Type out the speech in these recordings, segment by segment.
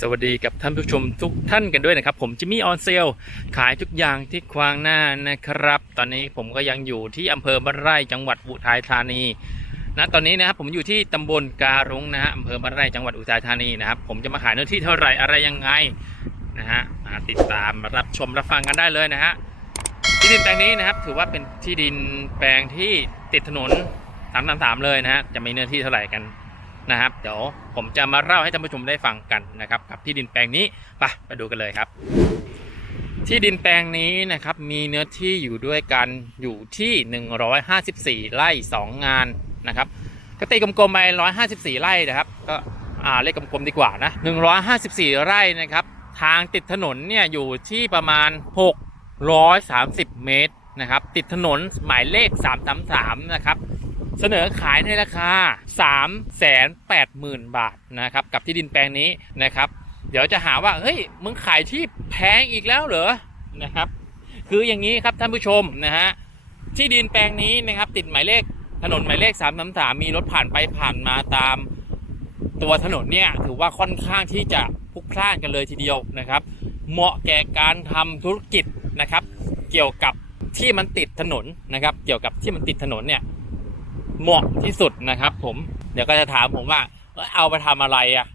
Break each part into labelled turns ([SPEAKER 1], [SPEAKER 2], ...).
[SPEAKER 1] สวัสดีกับท่านผู้ชมทุกท่านกันด้วยนะครับ ผมจิมมี่ออนเซลขายทุกอย่างที่ควางหน้านะครับ ตอนนี้ผมก็ยังอยู่ที่อำเภอบ้านไร่จังหวัดอุทัยธานีนะตอนนี้นะครับผมอยู่ที่ตำบลการุงนะฮะอำเภอบ้านไร่จังหวัดอุทัยธานีนะครับผมจะมาขายเนื้อที่เท่าไหร่อะไรยังไงนะฮะมาติดตามรับชมรับฟังกันได้เลยนะฮะที่ดินแปลงนี้นะครับ ถือว่าเป็นที่ดินแปลงที่ติดถนนสามสามเลยนะฮะจะมีเนื้อที่เท่าไหร่กัน นะครับ เดี๋ยวผมจะมาเล่าให้ท่านผู้ชมได้ฟังกันนะครับกับที่ดินแปลงนี้ไปไปดูกันเลยครับ ที่ดินแปลงนี้นะครับมีเนื้อที่อยู่ด้วยกันอยู่ที่ 154 ไร่ 2 งานนะครับก็ตีกลมๆไป154 ไร่นะครับ ก็อ่าเลขกลมๆดีกว่านะ154 ไร่นะครับ ทางติดถนนเนี่ยอยู่ที่ประมาณ 630 เมตรนะครับ ติดถนนหมายเลข 333 นะครับ เสนอขายในราคา 3 8 0 0 0 0 บาทนะครับกับที่ดินแปลงนี้นะครับ เดี๋ยวจะหาว่าเฮ้ยมึงขายที่แพงอีกแล้วเหรอนะครับ คืออย่างนี้ครับท่านผู้ชมนะฮะที่ดินแปลงนี้นะครับติดหมายเลขถนนหมายเลข 3 3 3 มีรถผ่านไปผ่านมาตามตัวถนนเนี่ยถือว่าค่อนข้างที่จะพลุกพล่านกันเลยทีเดียวนะครับ เหมาะแก่การทำธุรกิจนะครับ เกี่ยวกับที่มันติดถนนนะครับ เกี่ยวกับที่มันติดถนนเนี่ย เหมาะที่สุดนะครับผมเดี๋ยวก็จะถามผมว่าเอ้ยเอาไปทำอะไรอะ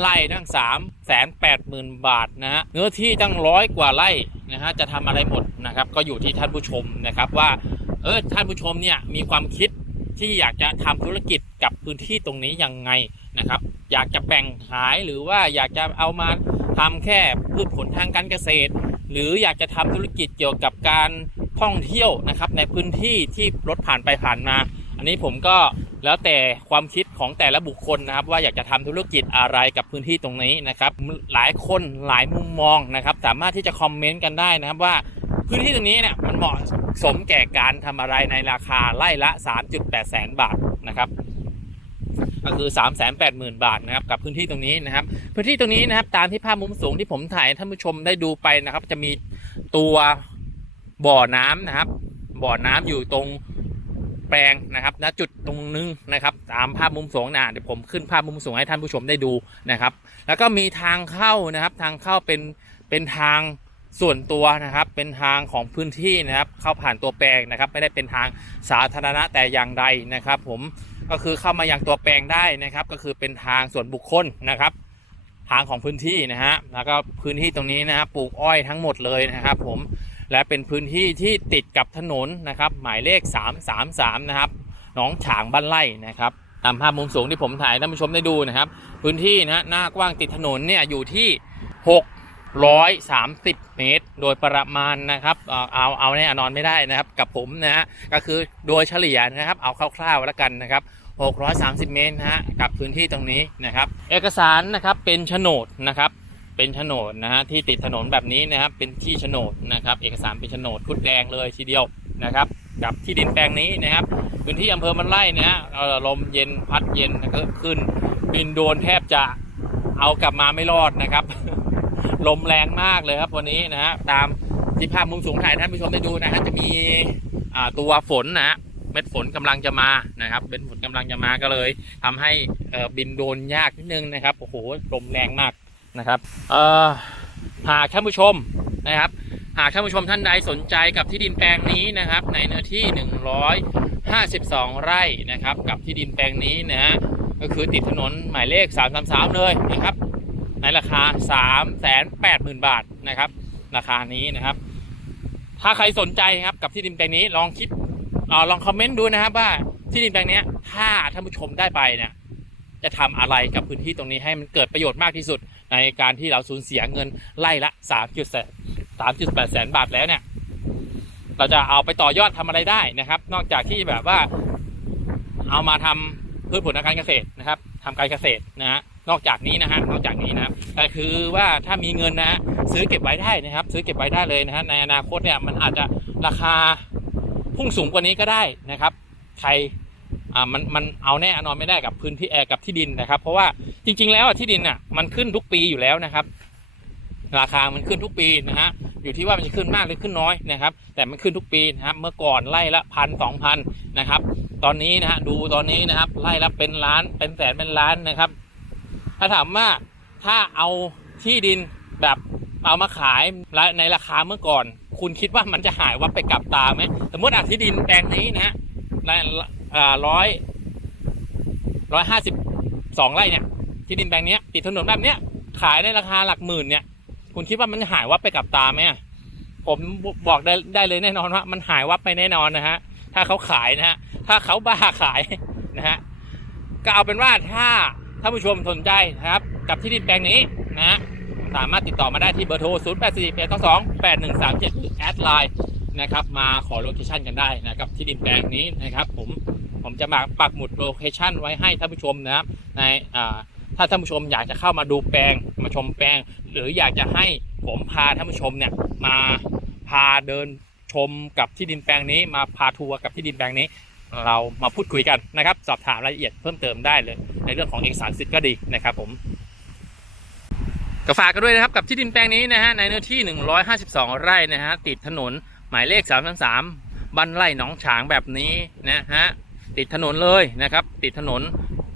[SPEAKER 1] ไร่ตั้งสามแสนแปดหมื่นบาทนะฮะเนื้อที่ตั้งร้อยกว่าไร่นะฮะจะทำอะไรหมดนะครับ ก็อยู่ที่ท่านผู้ชมนะครับว่าเออท่านผู้ชมเนี่ยมีความคิดที่อยากจะทำธุรกิจกับพื้นที่ตรงนี้ยังไงนะครับ อยากจะแบ่งขายหรือว่าอยากจะเอามาทำแค่พืชผลทางการเกษตร หรืออยากจะทำธุรกิจเกี่ยวกับการท่องเที่ยวนะครับในพื้นที่ที่รถผ่านไปผ่านมา นี้ผมก็แล้วแต่ความคิดของแต่ละบุคคลนะครับ ว่าอยากจะทำธุรกิจอะไรกับพื้นที่ตรงนี้นะครับ หลายคนหลายมุมมองนะครับ สามารถที่จะคอมเมนต์กันได้นะครับว่าพื้นที่ตรงนี้เนี่ยมันเหมาะสมแก่การทำอะไรในราคาไร่ละ 3.8 แสนบาทนะครับก็คือ 3 8 0 0 0 0 บาทนะครับกับพื้นที่ตรงนี้นะครับ พื้นที่ตรงนี้นะครับตามที่ภาพมุมสูงที่ผมถ่ายท่านผู้ชมได้ดูไปนะครับ จะมีตัวบ่อน้ำนะครับ บ่อน้ำอยู่ตรง แปลงนะครับณจุดตรงนึงนะครับตามภาพมุมสูงนะเดี๋ยวผมขึ้นภาพมุมสูงให้ท่านผู้ชมได้ดูนะครับ แล้วก็มีทางเข้านะครับ ทางเข้าเป็นเป็นทางส่วนตัวนะครับเป็นทางของพื้นที่นะครับ เข้าผ่านตัวแปลงนะครับ ไม่ได้เป็นทางสาธารณะแต่อย่างใดนะครับ ผมก็คือเข้ามาอยังตัวแปลงได้นะครับ ก็คือเป็นทางส่วนบุคคลนะครับ ทางของพื้นที่นะฮะแล้วก็พื้นที่ตรงนี้นะครับปลูกอ้อยทั้งหมดเลยนะครับ ผม และเป็นพื้นที่ที่ติดกับถนนนะครับ หมายเลข 333 นะครับหนองฉางบ้านไร่นะครับตามภาพมุมสูงที่ผมถ่ายท่านผู้ชมได้ดูนะครับ พื้นที่นะฮะหน้ากว้างติดถนนเนี่ยอยู่ที่ 630 เมตร โดยประมาณนะครับเอาเอาเอาแน่นอนไม่ได้นะครับ กับผมนะฮะก็คือโดยเฉลี่ยนะครับเอาคร่าวๆแล้วกันนะครับ630 เมตรนะฮะกับพื้นที่ตรงนี้นะครับ เอกสารนะครับเป็นโฉนดนะครับ เป็นโฉนดนะฮะที่ติดถนนแบบนี้นะครับเป็นที่โฉนดนะครับเอกสารเป็นโฉนดพุดแดงเลยทีเดียวนะครับกับที่ดินแปลงนี้นะครับพื้นที่อำเภอมันไร่นะฮะลมเย็นพัดเย็นก็ขึ้นบินโดนแทบจะเอากลับมาไม่รอดนะครับ ลมแรงมากเลยครับวันนี้นะฮะตามที่ภาพมุมสูงถ่ายท่านผู้ชมได้ดูนะฮะจะมีตัวฝนนะฮะเม็ดฝนกำลังจะมานะครับเป็นฝนกำลังจะมาก็เลยทำให้บินโดนยากนิดนึงนะครับโอ้โหลมแรงมาก นะครับหากท่านผู้ชมนะครับ หากท่านผู้ชมท่านใดสนใจกับที่ดินแปลงนี้นะครับ ในเนื้อที่ 152 ไร่นะครับ กับที่ดินแปลงนี้นะฮะก็คือติดถนนหมายเลข 333 เลยนะครับ ในราคา 380,000 บาทนะครับ ราคานี้นะครับ ถ้าใครสนใจครับกับที่ดินแปลงนี้ลองคิดออลองคอมเมนต์ดูนะครับว่าที่ดินแปลงนี้ถ้าท่านผู้ชมได้ไปเนี่ยจะทำอะไรกับพื้นที่ตรงนี้ให้มันเกิดประโยชน์มากที่สุด ในการที่เราสูญเสียเงินไล่ละ3 3.8แสนบาทแล้วเนี่ย เราจะเอาไปต่อยอดทำอะไรได้นะครับ นอกจากที่แบบว่า เอามาทำพืชผลทางการเกษตรนะครับทำการเกษตรนะฮะนอกจากนี้นะฮะนอกจากนี้นะครับแต่คือว่าถ้ามีเงินนะฮะซื้อเก็บไว้ได้นะครับ ซื้อเก็บไว้ได้เลยนะฮะในอนาคตเนี่ยมันอาจจะราคาพุ่งสูงกว่านี้ก็ได้นะครับ ใคร อ่ามันมันเอาแน่นอนไม่ได้กับพื้นที่แอร์กับที่ดินนะครับ เพราะว่าจริง ๆ แล้วที่ดินอะมันขึ้นทุกปีอยู่แล้วนะครับ ราคามันขึ้นทุกปีนะฮะอยู่ที่ว่ามันจะขึ้นมากหรือขึ้นน้อยนะครับ แต่มันขึ้นทุกปีนะครับเมื่อก่อนไล่ละพันสองพันนะครับ ตอนนี้นะฮะดูตอนนี้นะครับไล่ละเป็นล้านเป็นแสนเป็นล้านนะครับ ถ้าถามว่าถ้าเอาที่ดินแบบเอามาขายในราคาเมื่อก่อน คุณคิดว่ามันจะหายวับไปกับตาไหมสมมติอะที่ดินแปลงนี้นะฮะ ร้อยร้อยห้าสิบสองไร่เนี่ยที่ดินแปลงนี้ติดถนนแบบเนี้ยขายในราคาหลักหมื่นเนี่ย คุณคิดว่ามันหายวับไปกับตาไหมผมบอกได้ได้เลยแน่นอนว่า มันหายวับไปแน่นอนนะฮะถ้าเขาขายนะฮะถ้าเขาบ้าขายนะฮะก็เอาเป็นว่าถ้าท่านผู้ชมสนใจนะครับ กับที่ดินแปลงนี้นะฮะสามารถติดต่อมาได้ที่เบอร์โทร 0 8 4 8 2 2 8 1 3 7หรือแอดไลน์ นะครับ มาขอโลเคชันกันได้นะครับที่ดินแปลงนี้นะครับผมผมจะมาปักหมุดโลเคชันไว้ให้ท่านผู้ชมนะครับในอ่าถ้าท่านผู้ชมอยากจะเข้ามาดูแปลงมาชมแปลง หรืออยากจะให้ผมพาท่านผู้ชมเนี่ยมาพาเดินชมกับที่ดินแปลงนี้ มาพาทัวร์กับที่ดินแปลงนี้ เรามาพูดคุยกันนะครับ สอบถามรายละเอียดเพิ่มเติมได้เลย ในเรื่องของเอกสารสิทธิ์ก็ดีนะครับผมก็ฝากกันด้วยนะครับกับที่ดินแปลงนี้นะฮะในเนื้อที่ 152 ไร่นะฮะติดถนน หมายเลข 333บันไร่หนองฉางแบบนี้นะฮะติดถนนเลยนะครับ ติดถนน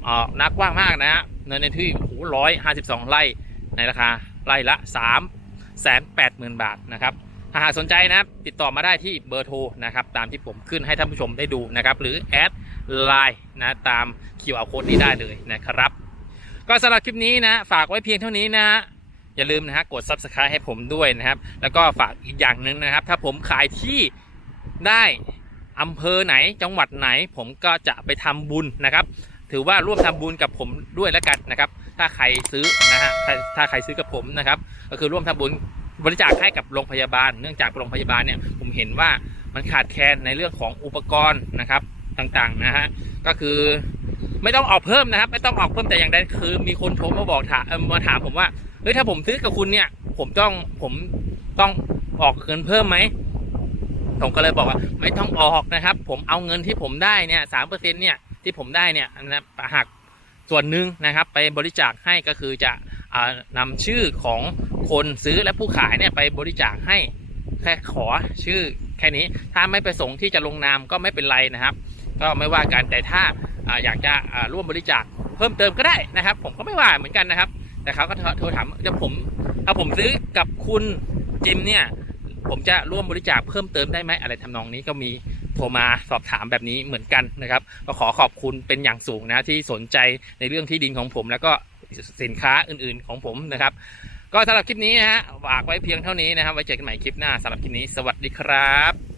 [SPEAKER 1] เอ่อนักกว้างมากนะฮะในเนื้อที่โอ้โหร้อยห้าสิบสองไร่ในราคาไร่ละ3แสนแปดหมื่นบาทนะครับหากสนใจนะติดต่อมาได้ที่เบอร์โทรนะครับตามที่ผมขึ้นให้ท่านผู้ชมได้ดูนะครับ หรือแอดไลน์นะตาม QR code นี้ได้เลยนะครับ ก็สำหรับคลิปนี้นะ ฝากไว้เพียงเท่านี้นะ อย่าลืมนะฮะกด subscribe ให้ผมด้วยนะครับ แล้วก็ฝากอีกอย่างหนึ่งนะครับ ถ้าผมขายที่ได้อำเภอไหนจังหวัดไหน ผมก็จะไปทำบุญนะครับ ถือว่าร่วมทำบุญกับผมด้วยแล้วกันนะครับ ถ้าใครซื้อนะฮะถ้าถ้าใครซื้อกับผมนะครับ ก็คือร่วมทำบุญบริจาคให้กับโรงพยาบาล เนื่องจากโรงพยาบาลเนี่ยผมเห็นว่ามันขาดแคลนในเรื่องของอุปกรณ์นะครับต่างๆนะฮะก็คือไม่ต้องออกเพิ่มนะครับ ไม่ต้องออกเพิ่มแต่อย่างใดคือมีคนโทรมาบอกถามมาถามผมว่า เฮ้ยถ้าผมซื้อกับคุณเนี่ย ผมต้องผมต้องออกเงินเพิ่มไหมผมก็เลยบอกว่า ไม่ต้องออกนะครับ ผมเอาเงินที่ผมได้เนี่ยสามเปอร์เซ็นเนี่ยที่ผมได้เนี่ยนะหักส่วนหนึ่งนะครับ ไปบริจาคให้ก็คือจะอ่านำชื่อของคนซื้อและผู้ขายเนี่ยไปบริจาคให้แค่ขอชื่อแค่นี้ถ้าไม่ประสงค์ที่จะลงนามก็ไม่เป็นไรนะครับ ก็ไม่ว่ากันแต่ถ้าออยากจะร่วมบริจาคเพิ่มเติมก็ได้นะครับ ผมก็ไม่ว่าเหมือนกันนะครับ แต่เขาก็โทรถามจะผมถ้าผมซื้อกับคุณจิมเนี่ย ผมจะร่วมบริจาคเพิ่มเติมได้ไหมอะไรทำนองนี้ก็มีโทรมาสอบถามแบบนี้เหมือนกันนะครับก็ขอขอบคุณเป็นอย่างสูงนะที่สนใจในเรื่องที่ดินของผม แล้วก็สินค้าอื่นๆของผมนะครับ ก็สำหรับคลิปนี้นะฮะฝากไว้เพียงเท่านี้นะครับไว้เจอกันใหม่คลิปหน้าสำหรับคลิปนี้ สวัสดีครับ